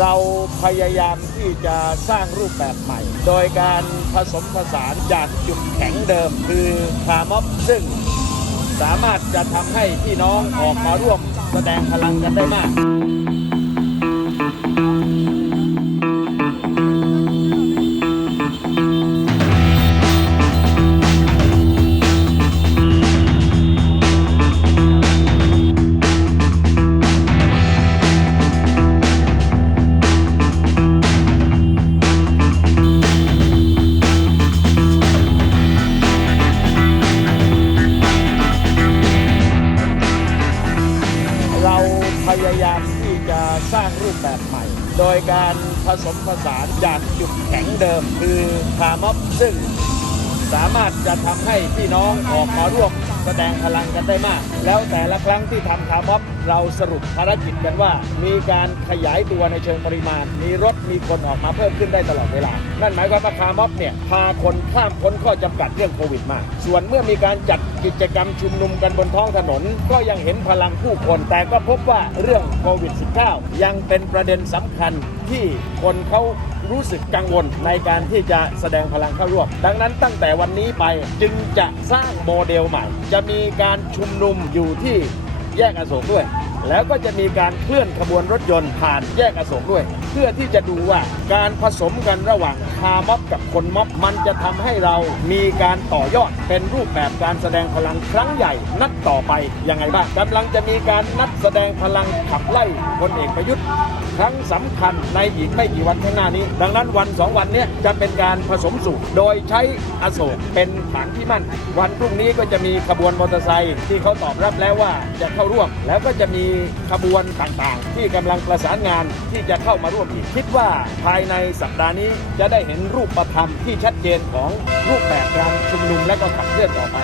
เราพยายามที่จะสร้างรูปแบบใหม่ โดยการผสมผสานจากจุดแข็งเดิม คือคาร์ม็อบซึ่งสามารถจะทำให้พี่น้องออกมาร่วมแสดงพลังกันได้มาก ยายามที่จะสร้างรูปแบบใหม่ โดยการผสมผสานจากจุดแข็งเดิมคือคาร์มอบซึ่ง สามารถจะทำให้พี่น้องออกมาร่วมแสดงพลังกันได้มาก แล้วแต่ละครั้งที่ทำคาร์ม็อบเราสรุปภารกิจกันว่า มีการขยายตัวในเชิงปริมาณ มีรถมีคนออกมาเพิ่มขึ้นได้ตลอดเวลา นั่นหมายความว่าคาร์ม็อบเนี่ยพาคนข้ามพ้นข้อจำกัดเรื่องโควิดมา ส่วนเมื่อมีการจัดกิจกรรมชุมนุมกันบนท้องถนน ก็ยังเห็นพลังผู้คน แต่ก็พบว่าเรื่องโควิด -19 ยังเป็นประเด็นสำคัญที่คนเขา รู้สึกกังวลในการที่จะแสดงพลังเข้าร่วม ดังนั้นตั้งแต่วันนี้ไปจึงจะสร้างโมเดลใหม่ จะมีการชุมนุมอยู่ที่แยกอโศกด้วย แล้วก็จะมีการเคลื่อนขบวนรถยนต์ผ่านแยกอโศกด้วยเพื่อที่จะดูว่าการผสมกันระหว่างคาร์ม็อบกับคนม็อบมันจะทำให้เรามีการต่อยอดเป็นรูปแบบการแสดงพลังครั้งใหญ่นัดต่อไปยังไงบ้างกำลังจะมีการนัดแสดงพลังขับไล่พลเอกประยุทธ์ครั้งสำคัญในอีกไม่กี่วันข้างหน้านี้ ดังนั้นวันสองวันนี้จะเป็นการผสมสูตรโดยใช้อโศกเป็นฐานที่มั่น วันพรุ่งนี้ก็จะมีขบวนมอเตอร์ไซค์ที่เขาตอบรับแล้วว่าจะเข้าร่วม แล้วก็จะมีขบวนต่างๆ ที่กำลังประสานงานที่จะเข้ามาร่วมร่วมอีก คิดว่าภายในสัปดาห์นี้จะได้เห็นรูปธรรมที่ชัดเจนของรูปแบบการชุมนุมและก็ขับเคลื่อนต่อไป